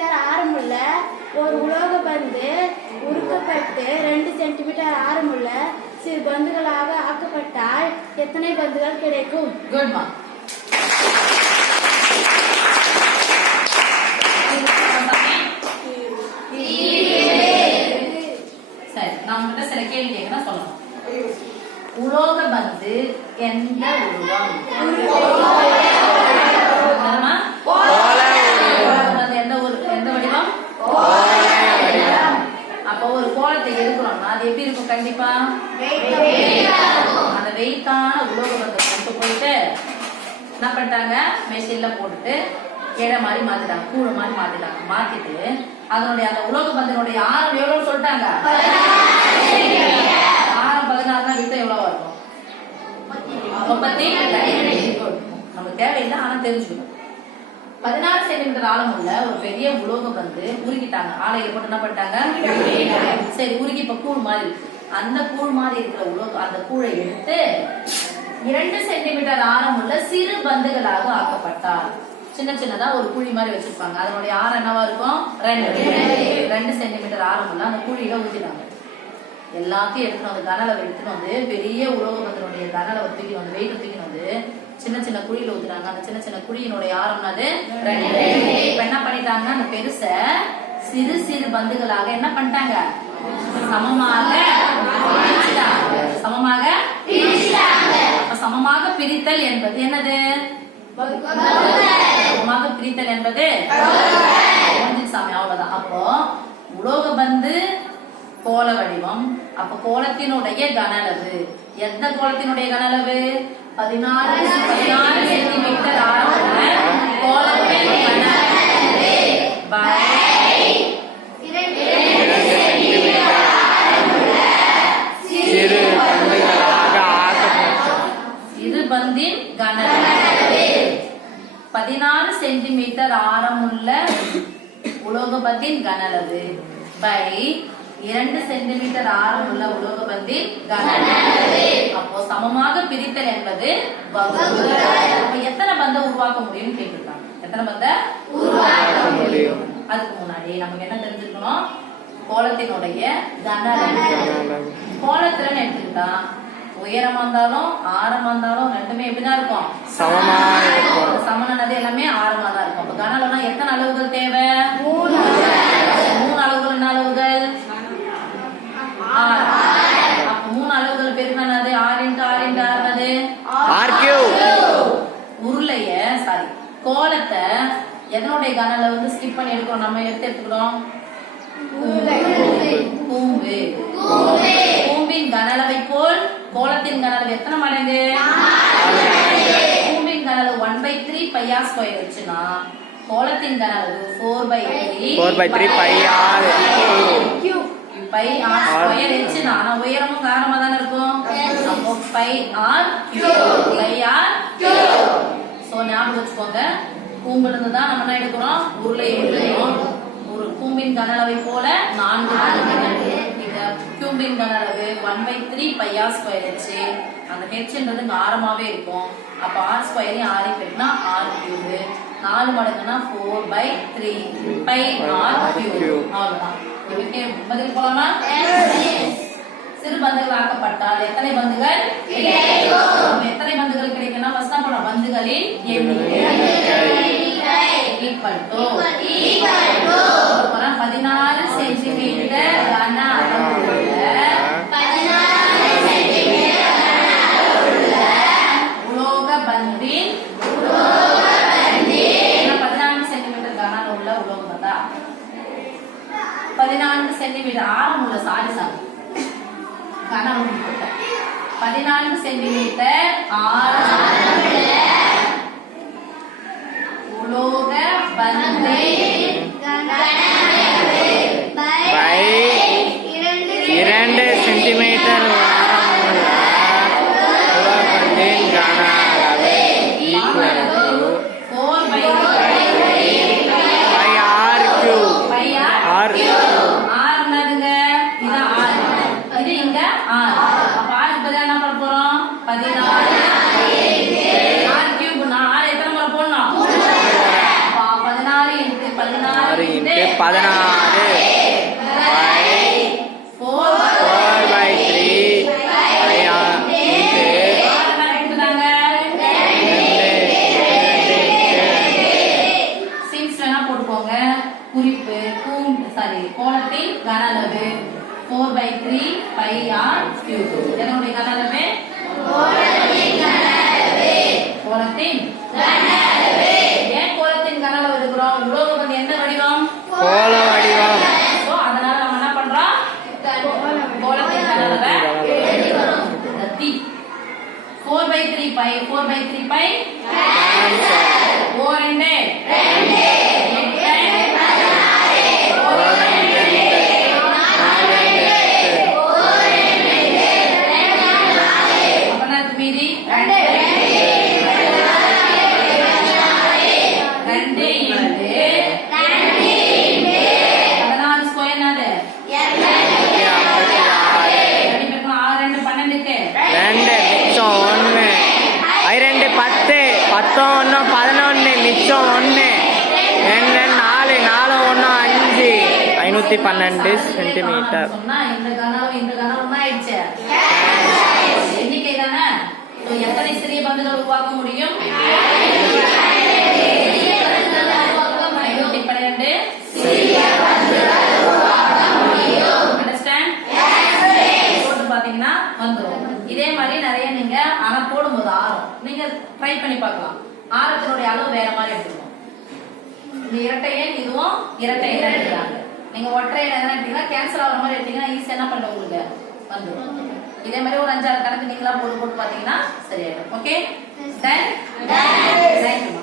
Centimetre ஆரமுள்ள ஒரு உலோக பந்து உருக்கப்பட்டு ரெண்டு சென்டிமீட்டர் ஆரமுள்ள சிறு பந்துகளாக ஆக்கப்பட்டால் எத்தனை பந்துகள் கிடைக்கும்? குட் மா சரி நான் சில கேள்வி கேட்கணும் சொல்லணும் உலோக பந்து எந்த உருவம் என்னம்மா? உலோக பந்து எந்த உரு- எந்த வடிவம் அப்போ ஒரு கோலத்தை எடுக்கிறோம்னா அது எப்படி இருக்கும் கண்டிப்பா அந்த வெயிட்டான உலோக பந்தை கொண்டு போயிட்டு என்ன பண்ணிட்டாங்க? மெஷின்ல போட்டுட்டு இழை மாதிரி மாத்திட்டாங்க. கூழ மாதிரி மாத்திட்டாங்க. மாத்திட்டு அதனுடைய அந்த உலோக பந்தினுடைய ஆரம் எவ்வளவு சொல்லிட்டாங்க? ஆரம் பதினாறுனா வித்தம் எவ்வளவு இருக்கும் முப்பத்தி நமக்கு தேவையில்லை ஆனா தெரிஞ்சுக்கணும். பதினாறு சென்டிமீட்டர் ஆழம் உள்ள ஒரு பெரிய உலோக பந்து உருக்கிட்டாங்க ஆலையில போட்டு என்ன பண்ணிட்டாங்க? சரி உருகி இப்ப கூழ் மாதிரி இருக்கு. அந்த கூழ் மாதிரி இருக்கிற உலோகம் அந்த கூழை எடுத்து இரண்டு சென்டிமீட்டர் ஆழம் உள்ள சிறு பந்துகளாக ஆக்கப்பட்டார். சின்ன சின்னதா ஒரு குழி மாதிரி வச்சிருப்பாங்க. அதனுடைய ஆரம் என்னவா இருக்கும்? ரெண்டு. ரெண்டு சென்டிமீட்டர் ஆழம் உள்ள அந்த குழியில ஊத்திட்டாங்க எல்லாத்தையும் எடுத்துட்டு வந்து கனளவை எடுத்துட்டு வந்து பெரிய உலோகத்தினுடைய பந்தனுடைய கனளவை தூக்கி வந்து வெயிட் தூக்கி வந்து சின்ன சின்ன குழியில ஊத்துறாங்க அந்த சின்ன சின்ன குழியினுடைய ஆரம் அது இப்ப என்ன பண்ணிட்டாங்க அந்த பெருச சிறு சிறு பந்துகளாக என்ன பண்ணிட்டாங்க? சமமாக சமமாக பிரித்தல் என்பது என்னது? சமமாக பிரித்தல் என்பது? சாமி அவ்வளவுதான். அப்போ உலோக பந்து கோல வடிவம். அப்ப கோலத்தினுடைய கனளவு. எந்த கோலத்தினுடைய கனளவு? பதினாறு பதினாறு சென்டிமீட்டர் ஆழமுள்ள பதினாறு சென்டிமீட்டர் ஆரமுள்ள உலோகபத்தின் கனளவு பை இரண்டு சென்டிமீட்டர் ஆரமுள்ள உலோகபத்தின் கனளவு அப்போ சமமாக பிரித்தல் என்பது எத்தனை பந்தை உருவாக்க முடியும்னு கேட்டிருக்காங்க. எத்தனை பந்தை? உருவாக்க முடியும். அதுக்கு முன்னாடி நமக்கு என்ன தெரிஞ்சுக்கணும்? கோலத்தினுடைய கனளவு கோலத்திலன்னு எடுத்துக்கிட்டா உயரமா இருந்தாலும் ஆரமா இருந்தாலும் ரெண்டுமே எப்படிதான் இருக்கும். சமமா இருக்கும். சமனானது எல்லாமே ஆரமா தான் இருக்கும். அப்ப கனலனா எத்தனை அளவுகள் தேவை? மூணு. அளவுகள் என்ன அளவுகள்? மூணு அளவுகள் பெருக்கானது ஆறு இன்ட்டு ஆறு இன்ட்டு ஆறுனது உருளைய சாரி கோலத்தை எதனுடைய கனல வந்து ஸ்கிப் பண்ணி எடுக்கிறோம்? நம்ம எடுத்து எடுத்துக்கிறோம் கூம்பு கூம்பின் கனளவை போல் கோலத்தின் கனளவு எத்தனை மடங்கு கூம்பின் கனளவு one by three pi R square வச்சுனா கோலத்தின் கனளவு four by three four by three pi R pi R square வச்சுனா ஆனா உயரமும் காரமா தானே இருக்கும்? அப்போ pi R pi R so ஞாபகம் வச்சுக்கோங்க. கூம்புல இருந்து தான் நம்ம என்ன எடுக்கிறோம்? உருளை எடுக்கிறோம். ஒரு கூம்பின் கனளவை போல நான்கு. இந்த கூம்பின் கனளவு one by three pi R square H அந்த ஹெச்ன்றது இங்க ஆரமாவே இருக்கும். அப்ப ஆர் ஸ்கொயரையும் ஆறு பெருனா ஆர் கியூபு நாலு மடங்குனா four by three pi R cube அவ்வளவுதான். இதுக்கு பதில் போலாமா? சிறு பந்துகள் ஆக்கப்பட்டால் எத்தனை பந்துகள்? எத்தனை பந்துகள் கிடைக்கும்னா ஃபர்ஸ்ட் தான் போறோம் பந்துகளின் எண்ணிக்கை. ஈக்குவல் டு சென்டிமீட்டர் ஆழம் உள்ள சாரி சாமி. கனம் பதினான்கு சென்டிமீட்டர் ஆழம் உலோக பந்தை இரண்டு சென்டிமீட்டர் உயரமுள்ள உலோகத்தின் கன அளவு ஈக்குவல் வேணா போட்டுக்கோங்க குறிப்பு கூம் சாரி கோலத்தின் கன அளவு four by three pi R cube இதனுடைய கன அளவு கோலத்தின் ஏன் கோலத்தின் கன அளவு எடுக்கிறோம் உலோக பந்து என்ன வடிவம் கோல வடிவம் So, அதனால நம்ம என்ன பண்றோம் கோலத்தின் கன அளவை Rathi four by three pi four by three pi எண்ணிக்கை தானே So, எத்தனை சிறிய பந்துகள் உருவாக்க முடியும்? ஐநூத்தி பன்னிரண்டு. போட்டு பாத்தீங்கன்னா வந்துடும் இதே மாதிரி நிறைய நீங்க ஆனா போடும்போது ஆரம். நீங்க ட்ரை பண்ணி பார்க்கலாம். ஆரத்தினுடைய அளவு வேற மாதிரி எடுத்துக்கணும் இந்த இரட்டை எண் இதுவும் இரட்டை எண். எடுக்கிறாங்க நீங்க ஒற்றை எதனா எடுத்தீங்கன்னா கேன்சல் ஆகிற மாதிரி எடுத்தீங்கன்னா ஈஸியா என்ன பண்ண உங்களுக்கு? வந்துடும் இதே மாதிரி ஒரு அஞ்சாறு கணக்கு நீங்களா போட்டு போட்டு பாத்தீங்கன்னா சரியாயிடும். Okay thank you